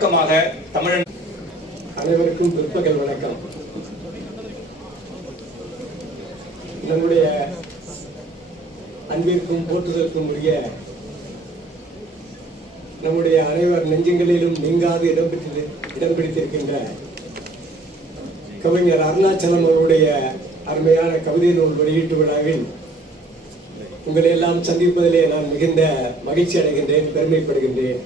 தமிழன் அனைவருக்கும் பிற்பகல் வணக்கம். நம்முடைய அன்பிற்கும் போற்றுதலுக்கும் உரிய நம்முடைய அனைவர் நெஞ்சங்களிலும் நீங்காது இடம் பிடித்திருக்கின்ற கவிஞர் அருணாச்சலம் அவருடைய அருமையான கவிதை நூல் வெளியீட்டு விழாவில் உங்களை எல்லாம் சந்திப்பதிலே நான் மிகுந்த மகிழ்ச்சி அடைகின்றேன், பெருமைப்படுகின்றேன்.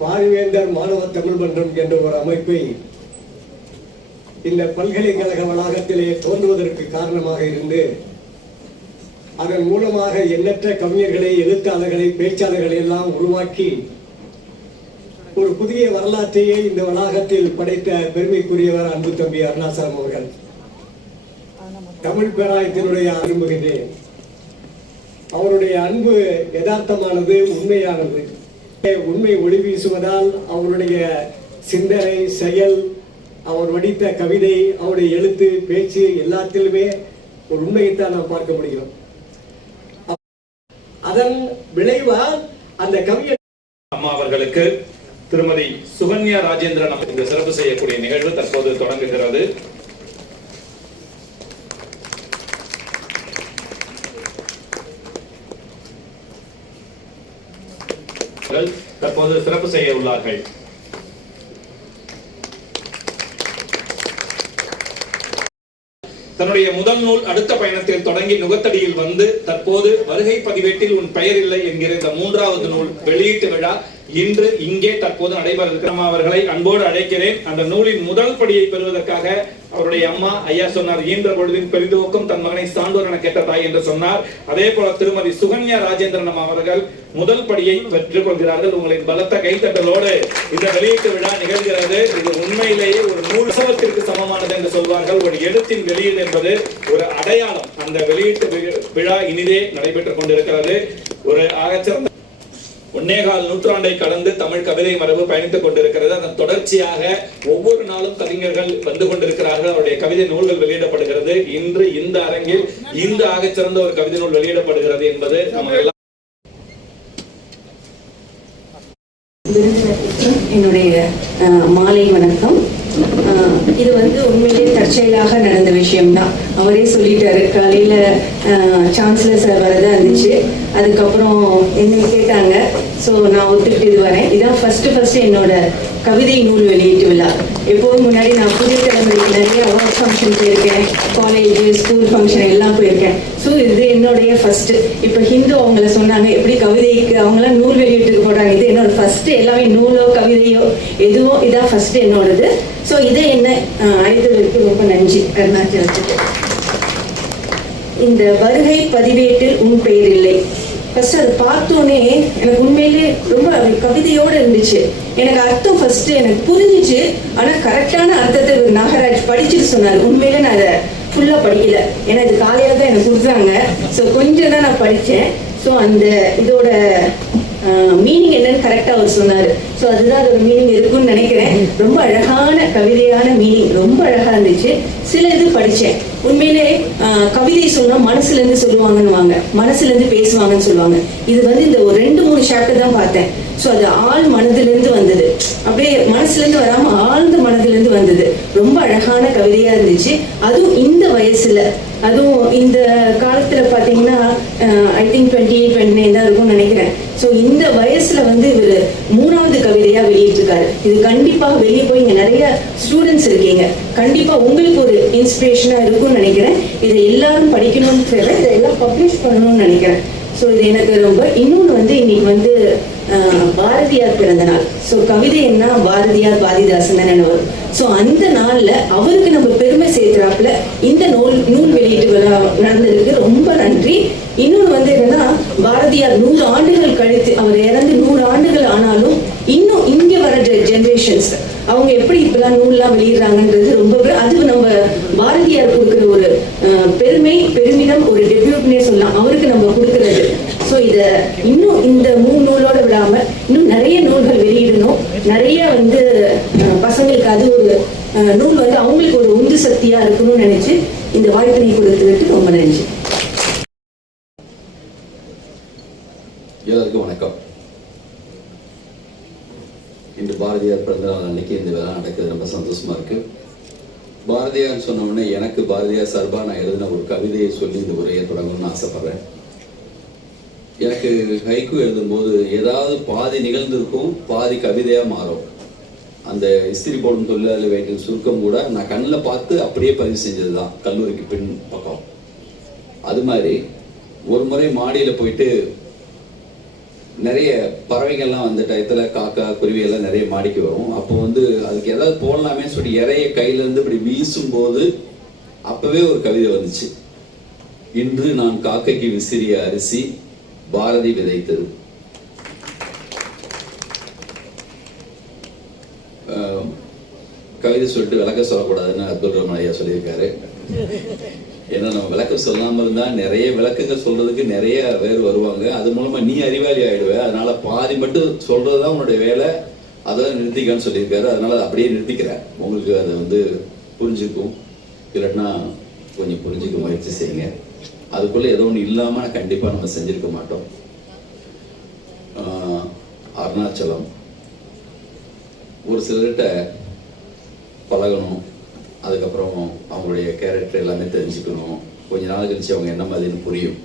பாரிவேந்தர் மாணவ தமிழ் மன்றம் என்ற ஒரு அமைப்பை இந்த பல்கலைக்கழக வளாகத்திலே தோன்றுவதற்கு காரணமாக இருந்து அதன் மூலமாக எண்ணற்ற கவிஞர்களை, எழுத்தாளர்களை, பேச்சாளர்களை எல்லாம் உருவாக்கி ஒரு புதிய வரலாற்றையே இந்த வளாகத்தில் படைத்த பெருமைக்குரியவர் அன்பு தம்பி அருணாச்சலம் அவர்கள். தமிழ் பேராயத்தினுடைய விரும்புகின்றேன். அவருடைய அன்பு யதார்த்தமானது, உண்மையானது. உண்மை ஒளி வீசுவதால் அவருடைய சிந்தனை, செயல், அவர் வடித்த கவிதை, அவருடைய எழுத்து, பேச்சு எல்லாத்திலுமே ஒரு உண்மையைத்தான் நாம் பார்க்க முடியும். அதன் விளைவால் அந்த கவிஞர் அம்மா அவர்களுக்கு திருமதி சுகன்யா ராஜேந்திரன் இந்த சிறப்பு செய்யக்கூடிய நிகழ்வு தற்போது தொடங்குகிறது. தற்போது சிறப்பு செய்ய உள்ளார்கள். தன்னுடைய முதல் நூல் அடுத்த பயணத்தில் தொடங்கி நுகத்தடியில் வந்து தற்போது வருகை பதிவேட்டில் உன் பெயர் இல்லை என்கிற இந்த 3வது நூல் வெளியீட்டு விழா இன்று இங்கே தற்போது நடைபெற இருக்கிற அவர்களை அன்போடு அழைக்கிறேன். அந்த நூலின் முதல் படியை பெறுவதற்காக அவருடைய அம்மா ஐயா சொன்னார், ஈன்ற பொழுதின் பெரிதுவக்கும் தன் மகனை சான்றோர் என கேட்ட தாய் என்று சொன்னார். அதே போல திருமதி சுகன்யா ராஜேந்திரன் அவர்கள் முதல் படியை பெற்றுக் கொள்கிறார்கள். உங்களின் பலத்த கைத்தட்டலோடு இந்த வெளியீட்டு விழா நிகழ்கிறது. இது உண்மையிலேயே ஒரு நூல் உற்சவத்திற்கு சமமானது என்று சொல்வார்கள். ஒரு எழுத்தின் வெளியீடு என்பது ஒரு அடையாளம். அந்த வெளியீட்டு விழா இனிதே நடைபெற்றுக் கொண்டிருக்கிறது. ஒரு ஆகச்சிறந்த 1.25 நூற்றாண்டை கடந்து தமிழ் கவிதை மரபு பயணித்துக் கொண்டிருக்கிறது. அதன் தொடர்ச்சியாக ஒவ்வொரு நாளும் கவிஞர்கள் வந்து கொண்டிருக்கிறார்கள். அவருடைய கவிதை நூல்கள் வெளியிடப்படுகிறது. இன்று இந்த அரங்கில் இந்த ஆகச்சிறந்த ஒரு கவிதை நூல் வெளியிடப்படுகிறது என்பது நம்ம எல்லாம் என்னுடைய மாலை வணக்கம். இது உண்மையிலேயே தற்செயலாக நடந்த விஷயம்தான். அவரே சொல்லிட்டாரு, காலையில சான்சலர் சார் வரதான் இருந்துச்சு. அதுக்கப்புறம் என்ன கேட்டாங்க. ஸோ நான் ஒத்துக்கிட்டு இது வரேன். இதான் ஃபர்ஸ்ட் என்னோட கவிதை நூல் வெளியீட்டு விழா. எப்போதும் முன்னாடி நான் புதிய தலைமுறைக்கு நிறைய அவார்ட் ஃபங்க்ஷன் போயிருக்கேன், காலேஜ், ஸ்கூல் ஃபங்க்ஷன் எல்லாம் போயிருக்கேன். ஸோ இது என்னுடைய ஃபர்ஸ்ட். இப்போ ஹிந்து அவங்கள சொன்னாங்க எப்படி கவிதைக்கு அவங்களாம் நூல் வெளியீட்டுக்கு போடுறாங்க. இது என்னோட ஃபர்ஸ்ட். எல்லாமே நூலோ கவிதையோ எதுவோ இதான் ஃபர்ஸ்ட் என்னோடது. ஸோ இதை என்ன அழைத்ததற்கு ரொம்ப நன்றி அருணாச்சலத்துக்கு. இந்த வருகை பதிவேட்டில் உன் பெயர் இல்லை. ஃபர்ஸ்ட் அதை பார்த்தோன்னே எனக்கு உண்மையிலே ரொம்ப கவிதையோடு இருந்துச்சு. எனக்கு அர்த்தம் ஃபர்ஸ்ட் எனக்கு புரிஞ்சிச்சு. ஆனால் கரெக்டான அர்த்தத்தை நாகராஜ் படிச்சுட்டு சொன்னார். உண்மையிலே நான் அதை ஃபுல்லாக படிக்கல, ஏன்னா இது காலையில் தான் எனக்கு கொடுத்தாங்க. ஸோ கொஞ்சம் தான் நான் படித்தேன். ஸோ அந்த இதோட மீனிங் என்னன்னு கரெக்டாக அவர் சொன்னார். ஸோ அதுதான் அதோட மீனிங் இருக்குன்னு நினைக்கிறேன். ரொம்ப அழகான கவிதையான மீனிங், ரொம்ப அழகா இருந்துச்சு. சில இது படித்தேன். உண்மையிலே கவிதை சொன்னா மனசுல இருந்து சொல்லுவாங்கன்னு, மனசுல இருந்து பேசுவாங்கன்னு சொல்லுவாங்க. இது இந்த ஒரு 2-3 சாப்டர் தான் பார்த்தேன். ஸோ அது ஆழ் மனதிலிருந்து வந்தது, அப்படியே மனசுல இருந்து வராம ஆழ்ந்த மனதிலிருந்து வந்தது. ரொம்ப அழகான கவிதையா இருந்துச்சு. அதுவும் இந்த வயசுல, அதுவும் இந்த காலத்துல பாத்தீங்கன்னா ஐ திங்க் 28-29 தான் இருக்கும்னு நினைக்கிறேன். ஸோ இந்த வயசுல இவர் 3வது கவிதையா வெளியிட்டிருக்காரு. இது கண்டிப்பாக வெளியே போய் இங்க நிறைய ஸ்டூடெண்ட்ஸ் இருக்கீங்க, கண்டிப்பா உங்களுக்கு ஒரு இன்ஸ்பிரேஷனா இருக்கும்னு நினைக்கிறேன். இதை எல்லாரும் படிக்கணும்னு தேவை, இதை எல்லாம் பப்ளிஷ் பண்ணணும்னு நினைக்கிறேன். ஸோ இது எனக்கு ரொம்ப. இன்னொன்று இன்னைக்கு பாரதியார் பிறந்த நாள். ஸோ கவிதை என்ன, பாரதியார் பாரதிதாசன் தானே வரும். ஸோ அந்த நாள்ல அவருக்கு நம்ம பெருமை சேர்க்கிறாப்புல இந்த நூல் வெளியீட்டு விழா நடந்ததுக்கு ரொம்ப நன்றி. இன்னொன்று என்னன்னா, பாரதியார் 100 ஆண்டுகள் கழித்து, அவர் இறந்து 100 ஆண்டுகள் ஆனாலும் இன்னும் இங்க வர ஜெனரேஷன்ஸ் அவங்க எப்படி இப்பெல்லாம் நூல்லாம் வெளியிடுறாங்கன்றது ரொம்ப. அது நம்ம பாரதியார் கொடுக்குற ஒரு பெருமிதம், ஒரு டெபியூட்னே சொல்லலாம் அவருக்கு நம்ம கொடுக்கறது. ஸோ இதை இன்னும் இந்த 3 நூலோட விடாம இன்னும் நிறைய நூல்கள் வெளியிடணும். நிறைய பசங்களுக்கு அது ஒரு நூல் அவங்களுக்கு ஒரு உந்து சக்தியா இருக்கணும்னு நினைச்சு இந்த வாய்ப்பினை கொடுத்ததுக்கு ரொம்ப நன்றி. எல்லாருக்கும் வணக்கம். இன்று பாரதியார் பிறந்தநாள் அன்னைக்கு இந்த விழா நடக்குது, ரொம்ப சந்தோஷமா இருக்கு. பாரதியார் சொன்ன உடனே எனக்கு பாரதியார் சார்பாக நான் எழுதின ஒரு கவிதையை சொல்லி இந்த உரையை தொடங்கணும்னு ஆசைப்படுறேன். எனக்கு ஹைக்கூ எழுதும்போது ஏதாவது பாதி நிகழ்ந்திருக்கும், பாதி கவிதையா மாறும். அந்த இஸ்திரி போடும் தொழிலாளி வயிற்றின் சுருக்கம் கூட நான் கண்ணில் பார்த்து அப்படியே பதிவு செஞ்சது தான், கல்லூரிக்கு பின் பக்கம். அது மாதிரி ஒரு முறை மாடியில் போயிட்டு நிறைய பறவைகள்லாம் வந்த டயத்துல காக்கா குருவி எல்லாம் நிறைய மாடிக்கு வரும். அப்போ வந்து அதுக்கு ஏதாவது போடலாமே சொல்லி இறைய கையில இருந்து இப்படி வீசும் போது அப்பவே ஒரு கவிதை வந்துச்சு. இன்று நான் காக்கைக்கு விசிறிய அரிசி பாரதி விதைத்தது. கவிதை சொல்லிட்டு விளக்க சொல்லக்கூடாதுன்னு அப்துல் ரஹ்மான் ஐயா சொல்லியிருக்காரு. ஏன்னா நம்ம விளக்கம் சொல்லாமல் இருந்தா நிறைய விளக்கங்கள் சொல்றதுக்கு நிறைய பேர் வருவாங்க, அது மூலமா நீ அறிவாளி ஆயிடுவ, அதனால பாதி மட்டும் சொல்றதுதான் உன்னுடைய வேலை, அதெல்லாம் நிறுத்திக்கான்னு சொல்லியிருக்காரு. அதனால அப்படியே நிறுத்திக்கிறேன். உங்களுக்கு அதை வந்து புரிஞ்சுக்கும், இல்லாட்டினா கொஞ்சம் புரிஞ்சுக்க முயற்சி செய்யுங்க. அதுக்குள்ள ஏதோ ஒன்று இல்லாம கண்டிப்பா நம்ம செஞ்சிருக்க மாட்டோம். அருணாச்சலம் ஒரு சிலர்கிட்ட பழகணும், அதுக்கப்புறம் அவங்களுடைய கேரக்டர் எல்லாமே தெரிஞ்சுக்கணும், கொஞ்ச நாள் கழிச்சு அவங்க என்ன மாதிரின்னு புரியும்.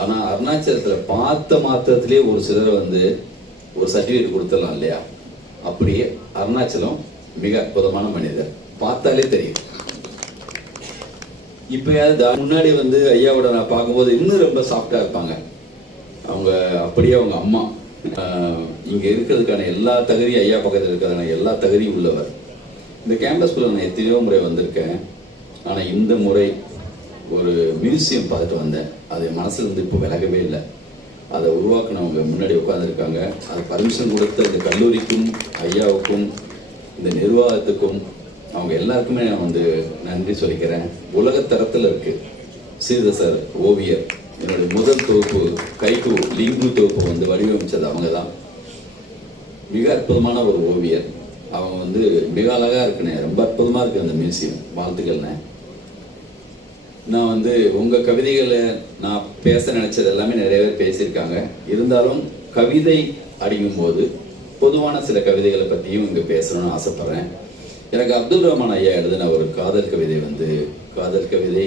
ஆனால் அருணாச்சலத்தில் பார்த்த மாத்திரத்திலே ஒரு சிலரை வந்து ஒரு சர்டிஃபிகேட் கொடுத்துடலாம் இல்லையா? அப்படியே அருணாச்சலம் மிக அற்புதமான மனிதர், பார்த்தாலே தெரியும். இப்போயாவது முன்னாடி வந்து ஐயாவோட நான் பார்க்கும்போது இன்னும் ரொம்ப சாஃப்டாக இருப்பாங்க. அவங்க அப்படியே அவங்க அம்மா இங்கே இருக்கிறதுக்கான எல்லா தகுதியும், ஐயா பக்கத்தில் இருக்கிறதுக்கான எல்லா தகுதியும் உள்ளவர். இந்த கேம்பஸ்குள்ள நான் எத்தனையோ முறை வந்திருக்கேன். ஆனால் இந்த முறை ஒரு மியூசியம் பார்த்துட்டு வந்தேன். அது மனசுல இருந்து இப்போ விலகவே இல்லை. அதை உருவாக்குனவங்க முன்னாடி உட்காந்துருக்காங்க. அது பர்மிஷன் கொடுத்த இந்த கல்லூரிக்கும் ஐயாவுக்கும் இந்த நிர்வாகத்துக்கும் அவங்க எல்லாருக்குமே நான் வந்து நன்றி சொல்லிக்கிறேன். உலகத்தரத்தில் இருக்கு. ஸ்ரீதர் ஓவியர் என்னுடைய முதல் தொகுப்பு கைக்கு லிங்கு தொகுப்பு வந்து வடிவமைச்சது அவங்க தான். மிக அற்புதமான ஒரு ஓவியர். அவங்க வந்து மிக அழகா இருக்குண்ணே, ரொம்ப அற்புதமா இருக்கு அந்த மியூசியம். வாழ்த்துக்கள்ண்ணே. நான் வந்து உங்க கவிதைகளை நான் பேச நினைச்சது எல்லாமே நிறைய பேர் பேசியிருக்காங்க. இருந்தாலும் கவிதை அடிக்கும்போது பொதுவான சில கவிதைகளை பற்றியும் இங்கே பேசணும்னு ஆசைப்படுறேன். எனக்கு அப்துல் ரஹ்மான் ஐயா எழுதின ஒரு காதல் கவிதை வந்து, காதல் கவிதை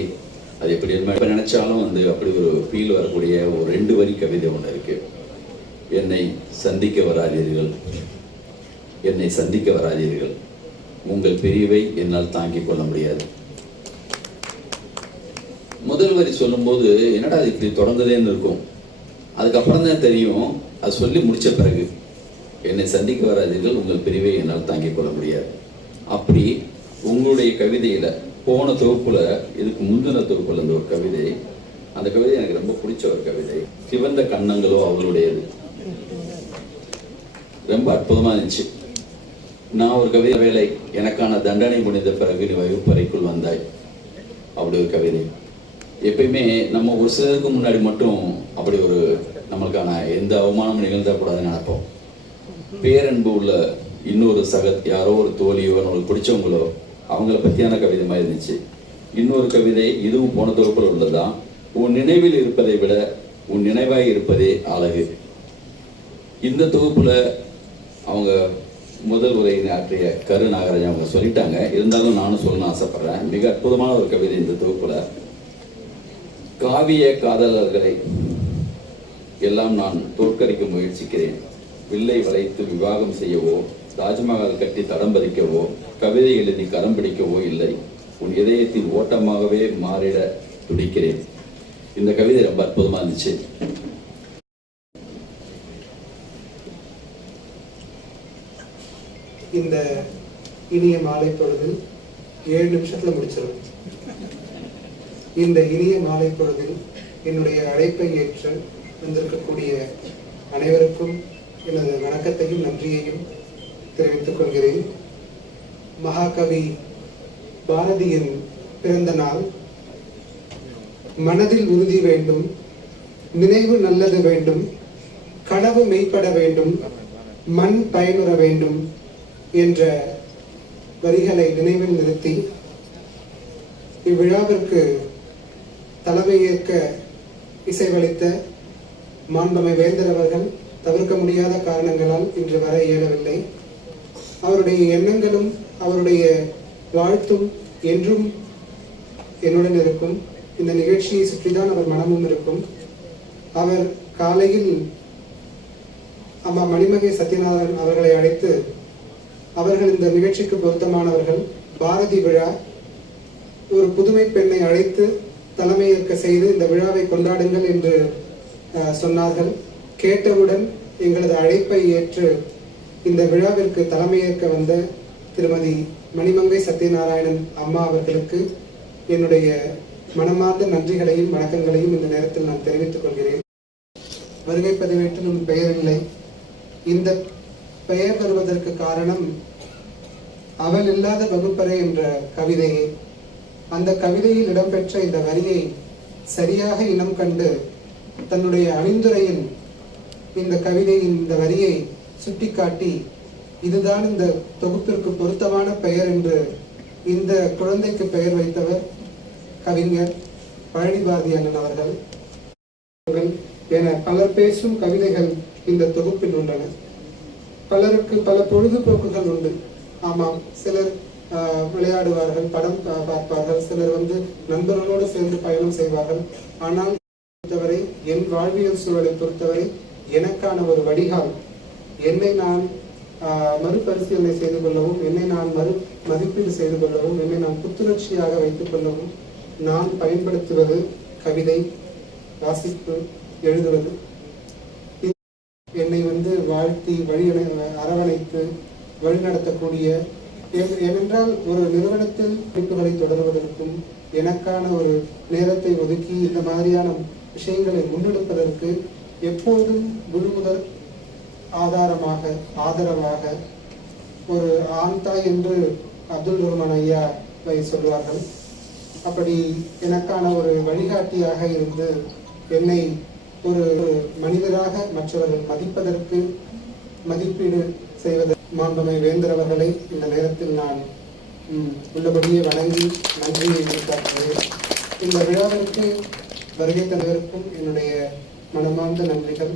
அது எப்படி இப்போ நினைச்சாலும் வந்து அப்படி ஒரு ஃபீல் வரக்கூடிய ஒரு 2 வரி கவிதை ஒன்று இருக்கு. என்னை சந்திக்க வராதீர்கள், என்னை சந்திக்க வராதீர்கள், உங்கள் பிரிவை என்னால் தாங்கிக் கொள்ள முடியாது. முதல் வரி சொல்லும்போது என்னடா அது இப்படி தொடர்ந்ததேன்னு இருக்கும். அதுக்கப்புறம் தான் தெரியும், அது சொல்லி முடிச்ச பிறகு என்னை சந்திக்க வராதீர்கள், உங்கள் பிரிவை என்னால் தாங்கிக் கொள்ள முடியாது. அப்படி உங்களுடைய கவிதையில போன தொகுப்புல, இதுக்கு முந்தின தொகுப்புல இருந்த ஒரு கவிதை, அந்த கவிதை எனக்கு ரொம்ப பிடிச்ச ஒரு கவிதை. சிவந்த கண்ணங்களோ அவளுடையது, ரொம்ப அற்புதமா இருந்துச்சு. நான் ஒரு கவிதை, வேலை எனக்கான தண்டனை முடிந்த பிறகு நீ வகுப்பறைக்குள் வந்தாய், அப்படி ஒரு கவிதை. எப்பயுமே நம்ம ஒரு சிலருக்கு முன்னாடி மட்டும் அப்படி ஒரு நம்மளுக்கான எந்த அவமானமும் நிகழ்த்தக்கூடாதுன்னு நினைப்போம். பேரன்பு உள்ள இன்னொரு யாரோ ஒரு தோழியோ நம்மளுக்கு பிடிச்சவங்களோ அவங்கள பற்றியான கவிதை மாதிரி இருந்துச்சு. இன்னொரு கவிதை, இதுவும் போன தொகுப்பில் உள்ளதுதான். உன் நினைவில் இருப்பதை விட உன் நினைவாய் இருப்பதே அழகு. இந்த தொகுப்புல அவங்க முதல் உரை ஆற்றிய கரு நாகராஜன் அவங்க சொல்லிட்டாங்க. இருந்தாலும் நானும் சொல்லணும்னு ஆசைப்படுறேன். மிக அற்புதமான ஒரு கவிதை இந்த தொகுப்புல. காவிய காதலர்களை எல்லாம் நான் தோற்கடிக்க முயற்சிக்கிறேன். வில்லை வளைத்து விவாகம் செய்யவோ, தாஜ்மஹால் கட்டி தடம் பதிக்கவோ, கவிதை எழுதி கரம் பிடிக்கவோ இல்லை. உன் இதயத்தின் ஓட்டமாகவே மாறிட துடிக்கிறேன். இந்த கவிதை ரொம்ப அற்புதமா இருந்துச்சு. இந்த இனிய மாலை பொழுதில் 7 நிமிஷத்துல முடிச்சிடும். இந்த இனிய மாலை பொழுதில் என்னுடைய அழைப்பை ஏற்று வந்திருக்கக்கூடிய அனைவருக்கும் எனது வணக்கத்தையும் நன்றியையும் தெரிவித்துக் கொள்கிறேன். மகாகவி பாரதியின் பிறந்த நாள். மனதில் உறுதி வேண்டும், நினைவு நல்லது வேண்டும், கனவு மெய்ப்பட வேண்டும், மண் பயனுற வேண்டும் என்ற வரிகளை நினைவில் நிறுத்தி இவ்விழாவிற்கு தலைமையேற்க இசைவளித்த மாண்புமை வேந்தர் அவர்கள் தவிர்க்க முடியாத காரணங்களால் இன்று வர இயலவில்லை. அவருடைய எண்ணங்களும் அவருடைய வாழ்த்தும் என்றும் என்னுடன் இருக்கும். இந்த நிகழ்ச்சியை சுற்றிதான் அவர் மனமும் இருக்கும். அவர் காலையில் அம்மா மணிமகை சத்யநாதன் அவர்களை அழைத்து, அவர்கள் இந்த நிகழ்ச்சிக்கு பொருத்தமானவர்கள், பாரதி விழா, ஒரு புதுமை பெண்ணை அழைத்து தலைமையேற்க செய்து இந்த விழாவை கொண்டாடுங்கள் என்று சொன்னார்கள். கேட்டவுடன் எங்களது அழைப்பை ஏற்று இந்த விழாவிற்கு தலைமையேற்க வந்த திருமதி மணிமங்கை சத்யநாராயணன் அம்மா அவர்களுக்கு என்னுடைய மனமார்ந்த நன்றிகளையும் வணக்கங்களையும் இந்த நேரத்தில் நான் தெரிவித்துக் கொள்கிறேன். வருகை பதிவேட்டில் உன் பெயர் இல்லை. இந்த பெயர் வருவதற்கு காரணம் அவள் இல்லாத வகுப்பறை என்ற கவிதையே. அந்த கவிதையில் இடம்பெற்ற இந்த வரியை சரியாக இனம் கண்டு தன்னுடைய அணிந்துரையில் இந்த கவிதையின் இந்த வரியை சுட்டிக்காட்டி, இதுதான் இந்த தொகுப்பிற்கு பொருத்தமான பெயர் என்று இந்த குழந்தைக்கு பெயர் வைத்தவர் கவிஞர் பழனி பாரதி அண்ணன் அவர்கள் என பலர் பேசும் கவிதைகள் இந்த தொகுப்பில் உள்ளன. பலருக்கு பல பொழுதுபோக்குகள் உண்டு. ஆமாம், சிலர் விளையாடுவார்கள், படம் பார்ப்பார்கள், சிலர் நண்பர்களோடு சேர்ந்து பயணம் செய்வார்கள். ஆனால் பொறுத்தவரை, என் வாழ்வியல் சூழலை பொறுத்தவரை எனக்கான ஒரு வடிகால், என்னை நான் மறுபரிசீலனை செய்து கொள்ளவும், என்னை நான் மதிப்பீடு செய்து கொள்ளவும், என்னை நான் புத்துணர்ச்சியாக வைத்துக் கொள்ளவும் நான் பயன்படுத்துவது கவிதை, வாசிப்பு, எழுதுவது. என்னை வாழ்த்தி அரவணைத்து வழிநடத்தக்கூடிய, ஏனென்றால் ஒரு நிறுவனத்தில் படிப்புகளை தொடர்வதற்கும் எனக்கான ஒரு நேரத்தை ஒதுக்கி இந்த மாதிரியான விஷயங்களை முன்னெடுப்பதற்கு எப்போதும் முழுமுதல் ஆதரவாக ஒரு ஆண்தாய் என்று அப்துல் ரஹ்மான் ஐயாவை சொல்வார்கள். அப்படி எனக்கான ஒரு வழிகாட்டியாக இருந்து என்னை ஒரு மனிதராக மற்றவர்கள் மதிப்பதற்கு, மதிப்பீடு செய்வதற்கு மாண்புமை வேந்தர் அவர்களை இந்த நேரத்தில் நான் உள்ளபடியே வணங்கி நன்றியை வெளிக்காட்டுகிறேன். இந்த விழாவிற்கு வருகை தந்தவருக்கும் என்னுடைய மனமார்ந்த நன்றிகள்.